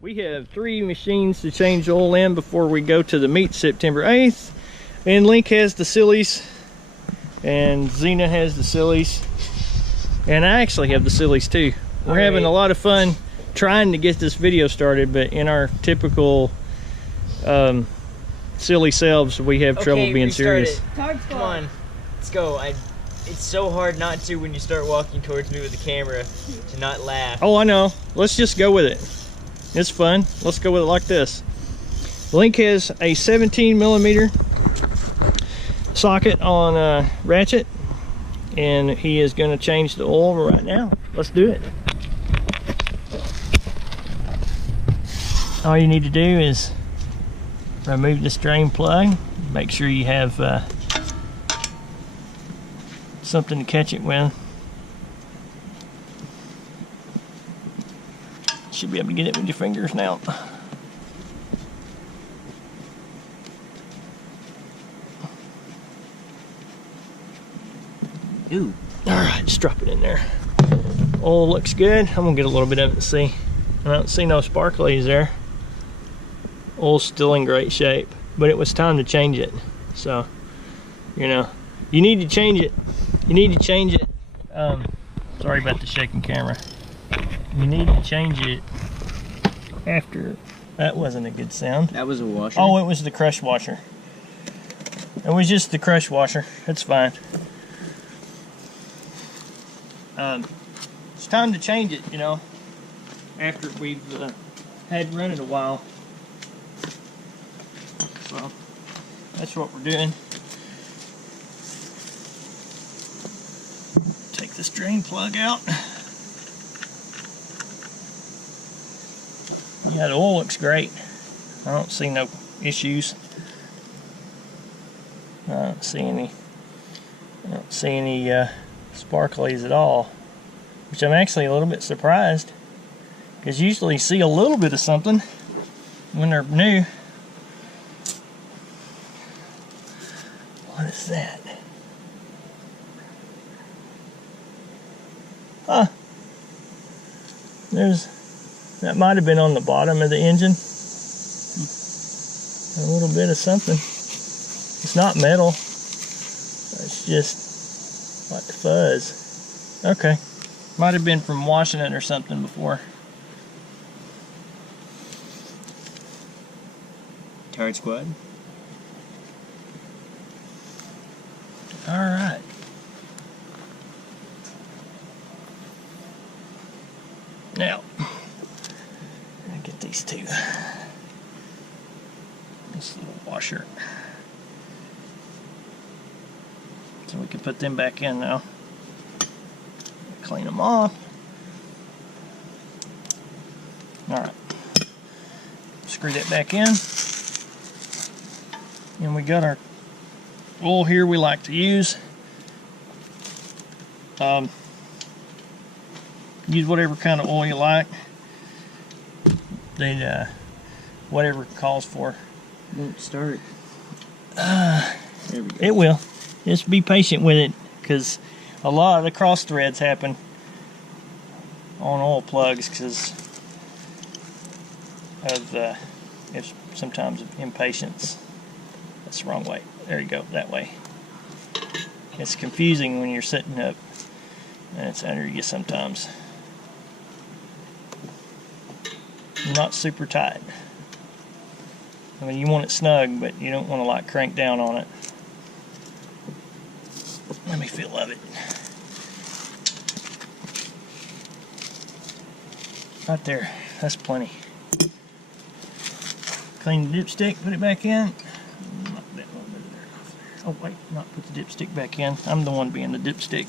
We have 3 machines to change oil in before we go to the meet September 8th. And Link has the sillies, and Xena has the sillies, and I actually have the sillies too. We're having a lot of fun trying to get this video started, but in our typical silly selves, we have trouble being serious. Come on, let's go. It's so hard not to when you start walking towards me with the camera to not laugh. Oh, I know. Let's just go with it. It's fun. Let's go with it like this. Link has a 17mm socket on ratchet, and he is going to change the oil right now. Let's do it. All you need to do is remove this drain plug. Make sure you have something to catch it with. Should be able to get it with your fingers now. Ooh. Alright, just drop it in there. Oil looks good. I'm gonna get a little bit of it to see. I don't see no sparklies there. Oil's still in great shape, but it was time to change it. So, you know, you need to change it. You need to change it. Sorry about the shaking camera. You need to change it after. That wasn't a good sound. That was a washer? Oh, it was the crush washer. It was just the crush washer. It's fine. It's time to change it, you know, after we've had run it a while. So that's what we're doing. Take this drain plug out. Yeah, the oil looks great. I don't see no issues. I don't see any sparklies at all, which I'm actually a little bit surprised, because usually you see a little bit of something when they're new. What is that? Huh. That might have been on the bottom of the engine. A little bit of something. It's not metal. It's just like fuzz. Okay. Might have been from washing it or something before. Tard squad. Alright. Now, I'm gonna get these two. This little washer. So we can put them back in now. Clean them off. Alright. Screw that back in. And we got our oil here we like to use. Use whatever kind of oil you like. Then whatever it calls for. Won't start. There we go. It will. Just be patient with it, because a lot of the cross threads happen on oil plugs because of sometimes of impatience. That's the wrong way. There you go, that way. It's confusing when you're setting up and it's under you sometimes. Not super tight. I mean, you want it snug, but you don't want to like crank down on it. Let me feel of it. Right there. That's plenty. Clean the dipstick, put it back in. Oh wait, not put the dipstick back in. I'm the one being the dipstick.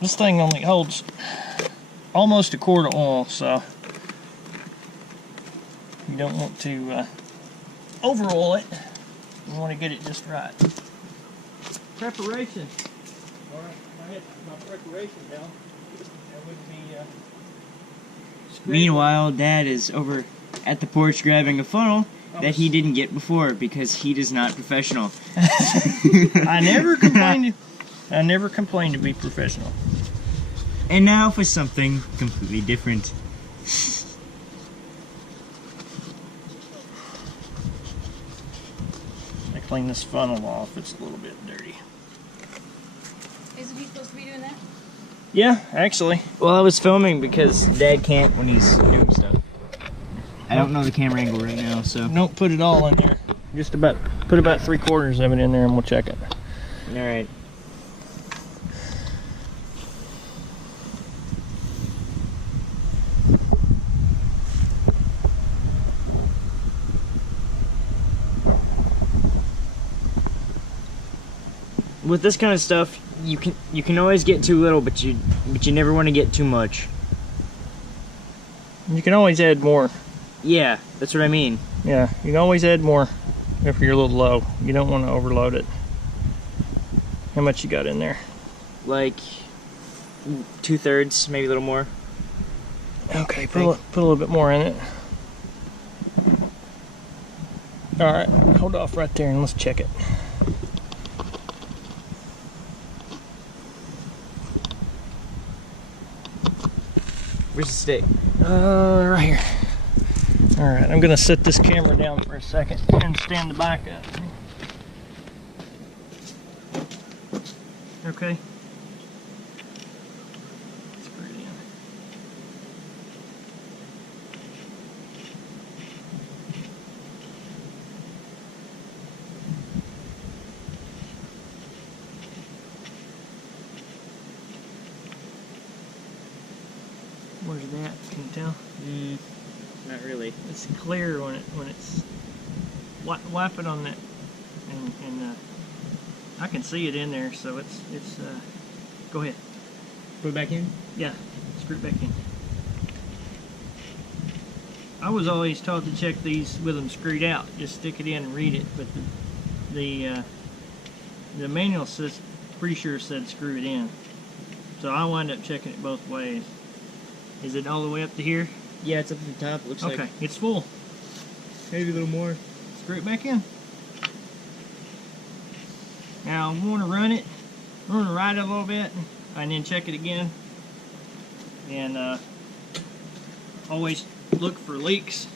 This thing only holds almost a quart of oil, so you don't want to over oil it. You want to get it just right. Preparation. Alright, I had my preparation down. That would be Meanwhile, Dad is over at the porch grabbing a funnel that he didn't get before because he is not professional. I never complained to be professional. And now for something completely different. I clean this funnel off. It's a little bit dirty. Isn't he supposed to be doing that? Yeah, actually. Well, I was filming because Dad can't when he's doing stuff. I don't know the camera angle right now, so. Don't put it all in there. Just put about 3/4 of it in there and we'll check it. Alright. With this kind of stuff, you can always get too little, but you never want to get too much. You can always add more. Yeah, that's what I mean. Yeah, you can always add more if you're a little low. You don't want to overload it. How much you got in there? Like 2/3, maybe a little more. Okay, put a little bit more in it. All right, hold off right there and let's check it. Where's the stick? Right here. All right, I'm gonna set this camera down for a second and stand the back up. Okay. Screw it in. Where's that? Can you tell? Not really. It's clear when it's wipe it on that, and I can see it in there. So it's go ahead. Put it back in? Yeah, screw it back in. I was always taught to check these with them screwed out. Just stick it in and read it. But the manual says, pretty sure said screw it in. So I wind up checking it both ways. Is it all the way up to here? Yeah, it's up at the top. Looks like. Okay, it's full. Maybe a little more. Screw it back in. Now I want to run it. I'm going to ride it a little bit and then check it again. And always look for leaks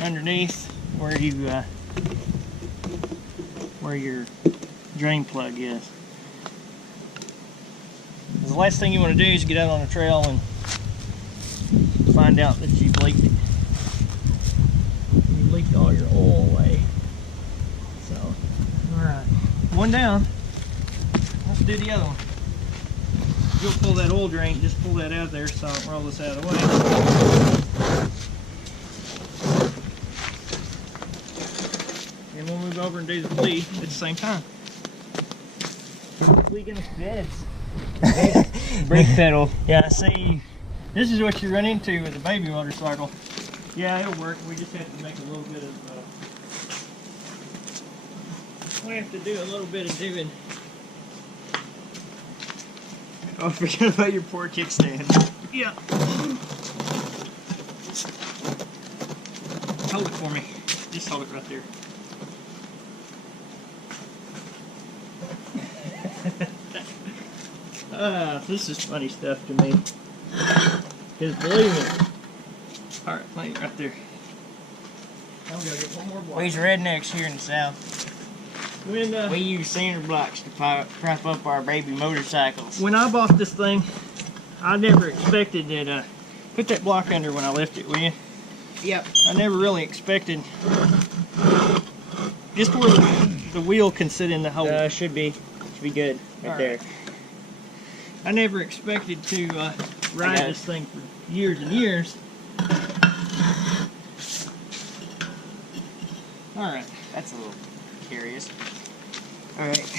underneath where your drain plug is. The last thing you want to do is get out on the trail and find out that you've leaked it. You leaked all your oil away. So, alright. One down. Let's do the other one. You'll pull that oil drain, just pull that out of there so I don't roll this out of the way. And we'll move over and do the flea at the same time. We gonna fit. Brake pedal. Yeah, see, this is what you run into with a baby motorcycle. Yeah, it'll work. We just have to make a little bit of, we have to do a little bit of doing. Oh, forget about your poor kickstand. Yeah. Hold it for me. Just hold it right there. This is funny stuff to me. Because believe me. Alright, lay it right there. I'm gonna get one more block. We's rednecks here in the south. When, We use cinder blocks to prop up our baby motorcycles. when I bought this thing, I never expected that, put that block under when I lift it, will you? Yep. I never really expected, just where the wheel can sit in the hole. Should be good right All there. right. I never expected to ride this thing for years and years. Alright. That's a little curious. Alright.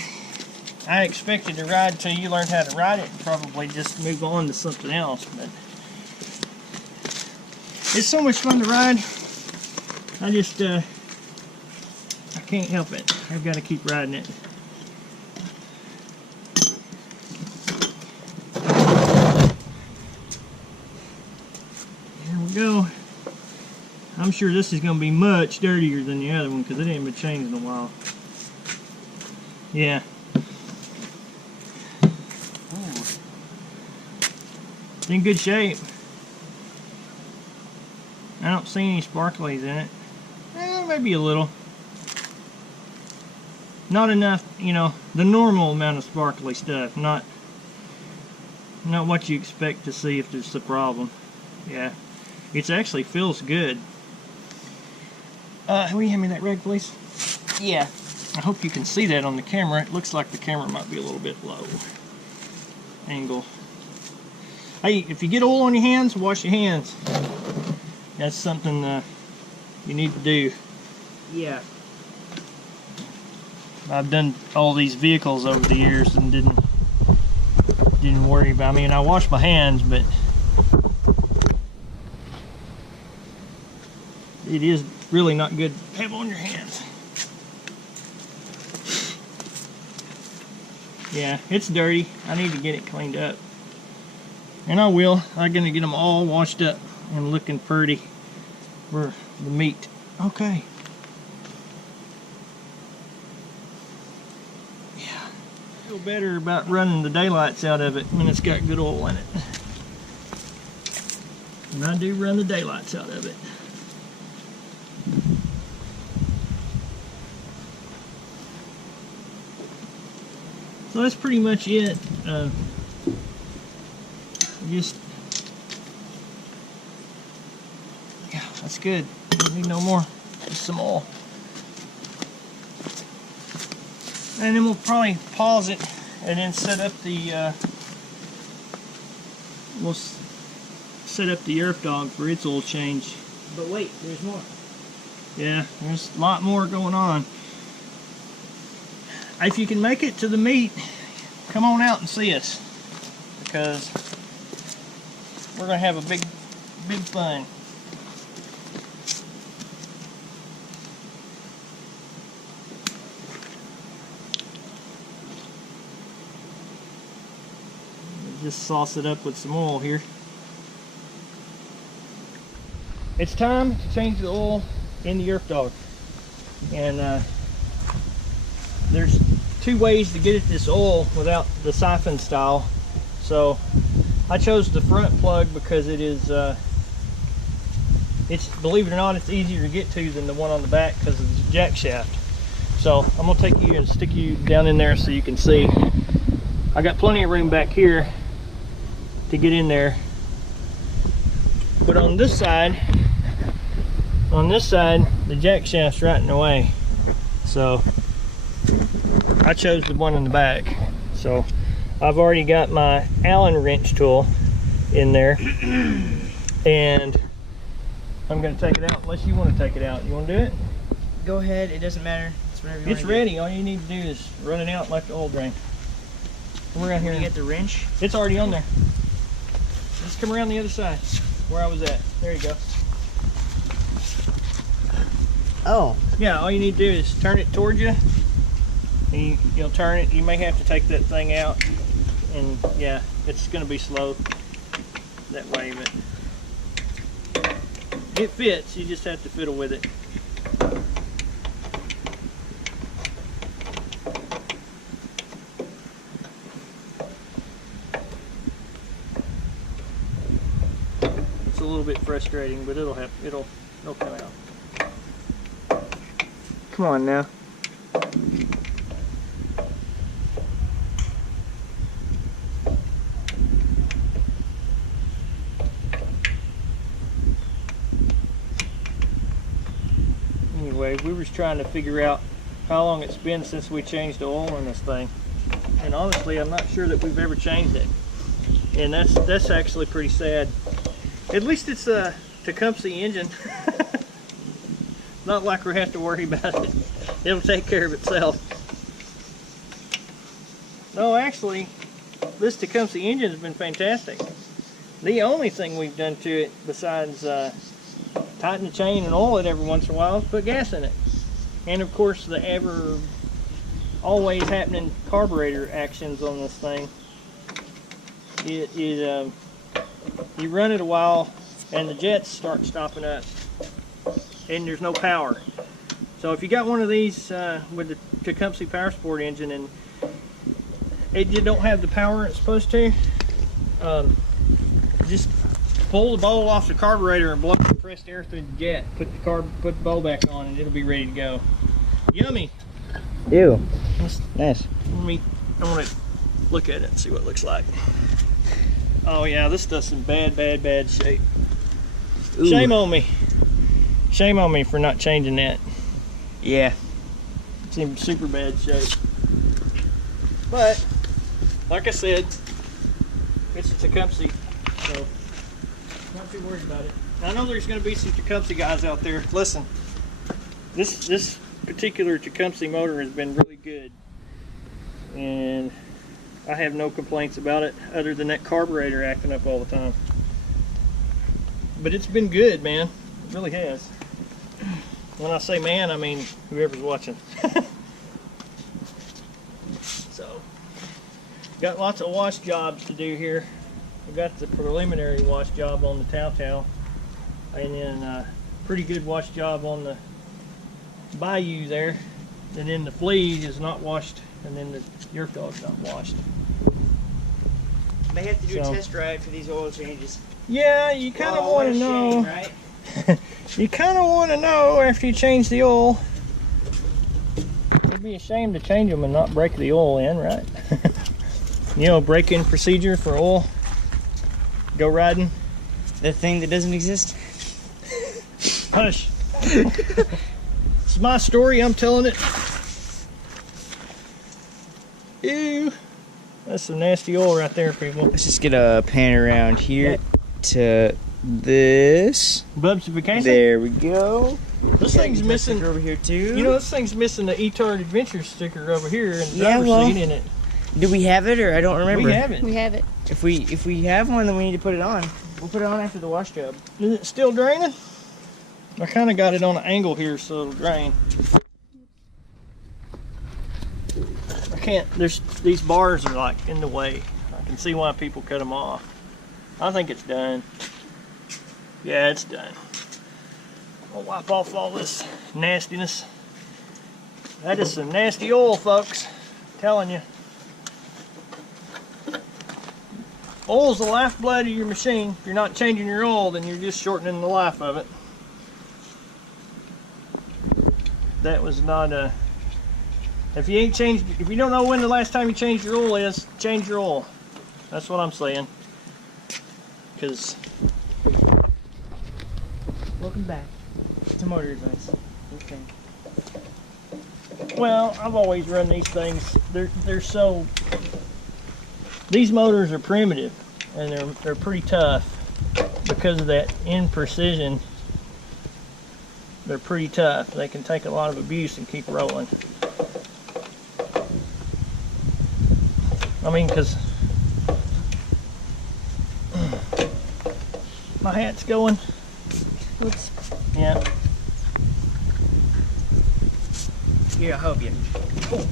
I expected to ride till you learned how to ride it and probably just move on to something else, but it's so much fun to ride. I just I can't help it. I've got to keep riding it. There we go. I'm sure this is going to be much dirtier than the other one because it ain't been changed in a while. Yeah. It's in good shape. I don't see any sparklies in it. Maybe a little. Not enough, you know, the normal amount of sparkly stuff. Not what you expect to see if there's a problem. Yeah, it actually feels good. Will you hand me that rag, please? Yeah. I hope you can see that on the camera. It looks like the camera might be a little bit low angle. Hey, if you get oil on your hands, wash your hands. That's something you need to do. Yeah. I've done all these vehicles over the years and didn't worry about. I mean, I wash my hands, but it is really not good to have on your hands. Yeah, it's dirty. I need to get it cleaned up. And I will. I'm gonna get them all washed up and looking pretty for the meat. Okay. Yeah. I feel better about running the daylights out of it when it's got good oil in it. And I do run the daylights out of it. So that's pretty much it. Just, yeah, that's good. Don't need no more. Just some oil. And then we'll probably pause it and then set up the, we'll set up the earth dog for its oil change. But wait, there's more. Yeah, there's a lot more going on. If you can make it to the meet, come on out and see us, because we're gonna have a big fun. Just sauce it up with some oil here. It's time to change the oil in the earth dog, and there's two ways to get at this oil without the siphon style. So I chose the front plug because it is it's, believe it or not, it's easier to get to than the one on the back because of the jack shaft. So I'm gonna take you and stick you down in there so you can see. I got plenty of room back here to get in there, but on this side the jack shaft's right in the way, so I chose the one in the back. So I've already got my Allen wrench tool in there, and I'm going to take it out unless you want to take it out. You want to do it? Go ahead, it doesn't matter. It's whatever you want. It's ready. All you need to do is run it out like the oil drain. Come around here. You get the wrench? It's already on there. Just come around the other side where I was at. There you go. Oh. Yeah, all you need to do is turn it towards you. And you'll turn it. You may have to take that thing out, and yeah, it's going to be slow that way, but it fits. You just have to fiddle with it. It's a little bit frustrating, but it'll come out. Come on now. Anyway, we were trying to figure out how long it's been since we changed the oil in this thing, and honestly I'm not sure that we've ever changed it, and that's actually pretty sad. At least it's a Tecumseh engine. Not like we have to worry about it. It'll take care of itself. No, actually, this Tecumseh engine has been fantastic. The only thing we've done to it besides tighten the chain and oil it every once in a while is put gas in it. And of course the always happening carburetor actions on this thing. You run it a while and the jets start stopping up, and there's no power. So if you got one of these with the Tecumseh Power Sport engine and it don't have the power it's supposed to, just pull the bowl off the carburetor and blow compressed air through the jet. Put the bowl back on, and it'll be ready to go. Yummy. Ew. Nice. I want to look at it and see what it looks like. Oh yeah, this stuff's in bad shape. Ooh. Shame on me. Shame on me for not changing that. Yeah. It's in super bad shape. But, like I said, it's a Tecumseh, so not too worried about it. I know there's going to be some Tecumseh guys out there. Listen, this particular Tecumseh motor has been really good, and I have no complaints about it other than that carburetor acting up all the time. But it's been good, man. It really has. When I say man, I mean whoever's watching. So, got lots of wash jobs to do here. We got the preliminary wash job on the Tao, and then a pretty good wash job on the Bayou there. And then the flea is not washed, and then the Yerf Dog's not washed. May have to do a test drive for these oil changes. Yeah, you kind of want to know. Right? You kind of want to know after you change the oil. It'd be a shame to change them and not break the oil in, right? You know, break-in procedure for oil. Go riding. The thing that doesn't exist. Hush. It's my story, I'm telling it. Ew. That's some nasty oil right there, people. Let's just get a pan around here to this. Bubsification. There we go. This thing's missing over here too. You know, this thing's missing the eTard Adventure sticker over here and the Yeah, driver's seat in it. Do we have it, or I don't remember? We have it. We have it. If we have one, then we need to put it on. We'll put it on after the wash job. Is it still draining? I kind of got it on an angle here so it'll drain. I can't, these bars are like in the way. I can see why people cut them off. I think it's done. Yeah, it's done. I'll wipe off all this nastiness. That is some nasty oil, folks. I'm telling you. Oil's the lifeblood of your machine. If you're not changing your oil, then you're just shortening the life of it. That was not a... If you don't know when the last time you changed your oil is, change your oil. That's what I'm saying. Because... Welcome back to Motor Advice. Okay. Well, I've always run these things. They're so... These motors are primitive, and they're pretty tough because of that imprecision. They're pretty tough. They can take a lot of abuse and keep rolling. I mean, because my hat's going. Oops. Yeah. Here, I'll help you. Cool.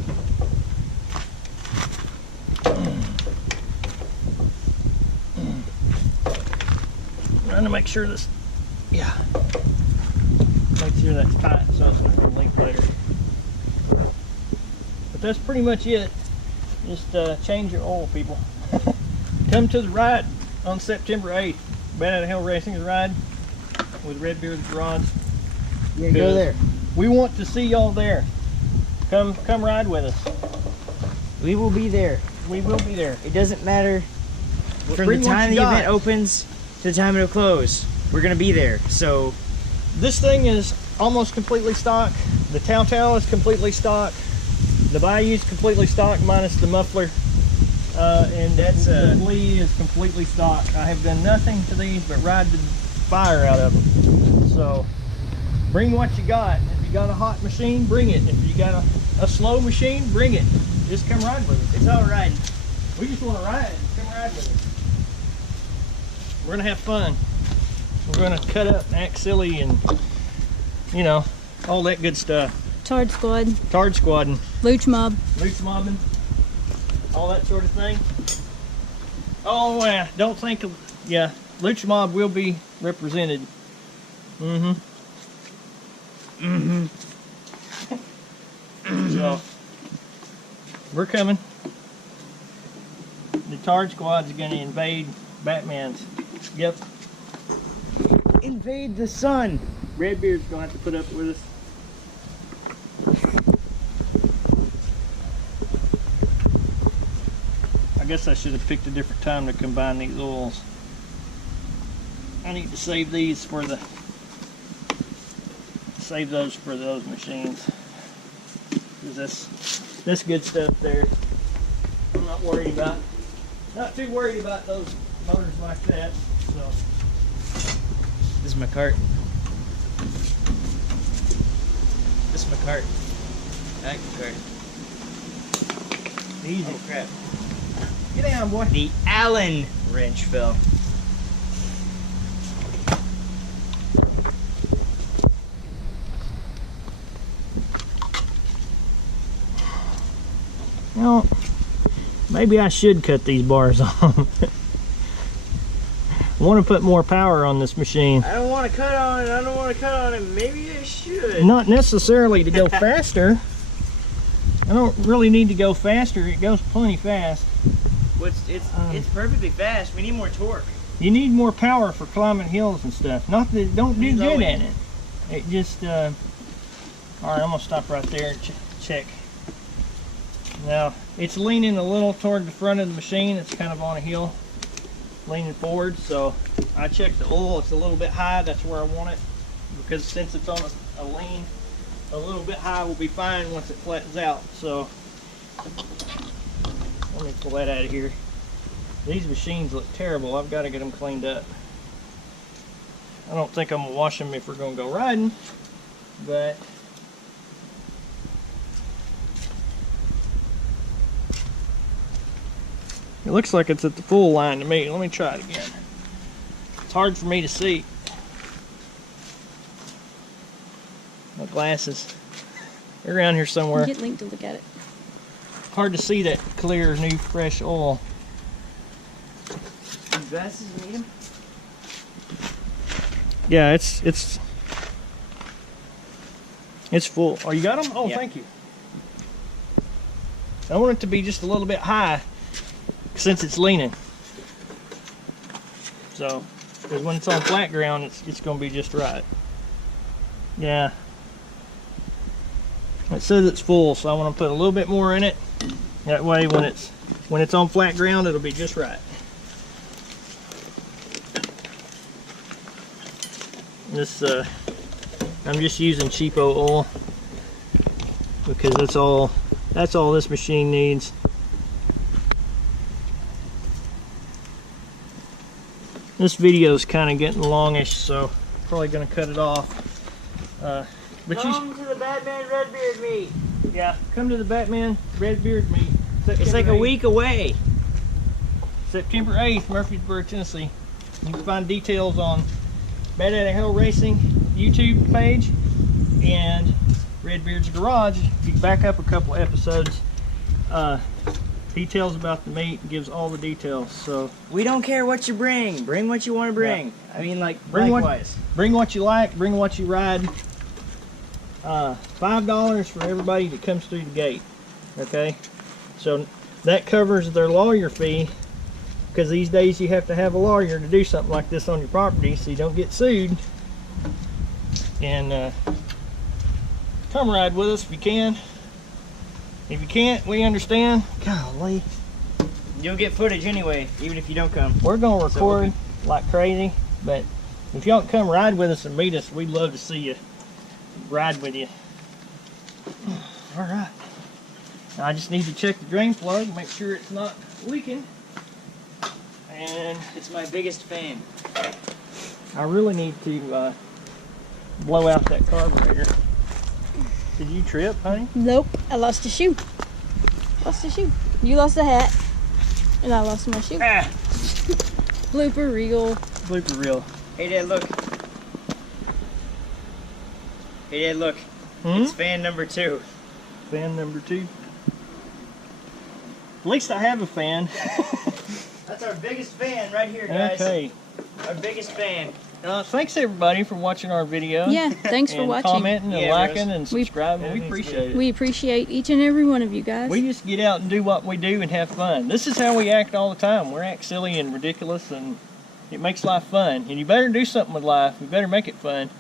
Trying to make sure this, yeah, make sure that's tight so it's not going to leak later. But that's pretty much it. Just change your oil, people. Come to the ride on September 8th. Bad Out of Hell Racing is ride with Red Beard's Rods. Yeah, go there. We want to see y'all there. Come ride with us. We will be there. We will be there. It doesn't matter from Bring the what time you the got. event opens to the time it'll close. We're gonna be there. So this thing is almost completely stock. The Tao is completely stock. The Bayou is completely stock minus the muffler. And that's the flea is completely stock. I have done nothing to these but ride the fire out of them. So bring what you got. If you got a hot machine, bring it. If you got a slow machine, bring it. Just come ride with us. it's all right. We just want to ride. Come ride with us. We're gonna have fun. We're gonna cut up and act silly and, you know, all that good stuff. Tard squad. Tard squadding, Looch mob. loose mobbing, all that sort of thing. Oh yeah, don't think of, yeah, Lucha Mob will be represented. Mm-hmm. Mm-hmm. So, we're coming. The Tard Squad's gonna invade Batman's Yep. Invade the sun. Redbeard's gonna have to put up with us. I guess I should have picked a different time to combine these oils. I need to save these for the those for those machines. 'Cause this good stuff there, I'm not worried about. Not too worried about those motors like that. So This is my cart. This is my cart. Vacuum cart. easy. Oh crap. Get down, boy. The Allen wrench fell. Well, maybe I should cut these bars off. I want to put more power on this machine. I don't want to cut on it. I don't want to cut on it. Maybe I should. Not necessarily to go faster. I don't really need to go faster. It goes plenty fast. It's perfectly fast. We need more torque. You need more power for climbing hills and stuff. Not that it don't do He's good always- at it. It just, all right, I'm gonna stop right there and check. Now, it's leaning a little toward the front of the machine. It's kind of on a hill, leaning forward. So I checked the oil. It's a little bit high. That's where I want it, because since it's on a lean, a little bit high will be fine once it flattens out. So let me pull that out of here. These machines look terrible. I've got to get them cleaned up. I don't think I'm gonna wash them if we're gonna go riding, but it looks like it's at the full line to me. Let me try it again. It's hard for me to see. My glasses. They're around here somewhere. Get Link to look at it. Hard to see that clear, new, fresh oil. These glasses, you need them? Yeah, it's full. Oh, you got them? Oh, Yeah. thank you. I want it to be just a little bit high since it's leaning. So, because when it's on flat ground, it's going to be just right. Yeah. It says it's full, so I want to put a little bit more in it. That way, when it's on flat ground, it'll be just right. This I'm just using cheapo oil because that's all this machine needs. This video is kind of getting longish, so I'm probably gonna cut it off. But Come to the Batman Redbeard meet. yeah, come to the Batman Redbeard meet. It's like a week away. September 8th, Murfreesboro, Tennessee. You can find details on Bad at a Hill Racing YouTube page and Redbeard's Garage. If you back up a couple episodes, details about the meet, gives all the details. So We don't care what you bring. Bring what you want to bring. I mean, like, Bring what- likewise. bring what you like, bring what you ride. $5 for everybody that comes through the gate. Okay, so that covers their lawyer fee, because these days you have to have a lawyer to do something like this on your property so you don't get sued. And come ride with us if you can. If you can't, we understand. Golly, You'll get footage anyway, even if you don't come. we're gonna So we'll record like crazy, but if y'all come ride with us and meet us, we'd love to see you ride with you. All right, now I just need to check the drain plug, make sure it's not leaking. And It's my biggest fan. I really need to blow out that carburetor. Did you trip, honey? Nope, I lost a shoe. Lost a shoe. You lost a hat, and I lost my shoe. Ah, Blooper reel. blooper reel. Hey, Dad, look. Hey, Dad, look. Hmm? It's fan number 2. Fan number 2. At least I have a fan. That's our biggest fan right here, guys. Okay. Our biggest fan. Thanks everybody for watching our video. Yeah, thanks for and watching. commenting and Yeah, liking Rose. and subscribing. We Yeah, appreciate it. We appreciate each and every one of you guys. We just get out and do what we do and have fun. This is how we act all the time. We act silly and ridiculous, and It makes life fun, and you better do something with life. You better make it fun,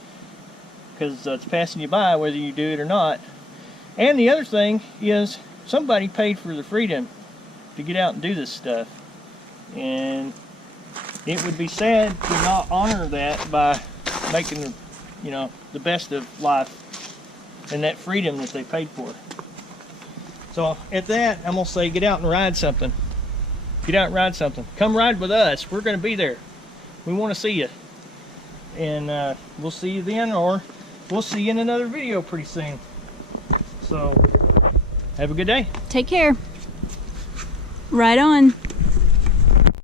because it's passing you by whether you do it or not. And the other thing is, somebody paid for the freedom to get out and do this stuff, and it would be sad to not honor that by making, you know, the best of life and that freedom that they paid for. So at that, I'm gonna say, get out and ride something. Get out and ride something. Come ride with us. We're gonna be there. We want to see you, and we'll see you then, or we'll see you in another video pretty soon. So have a good day. Take care. Right on.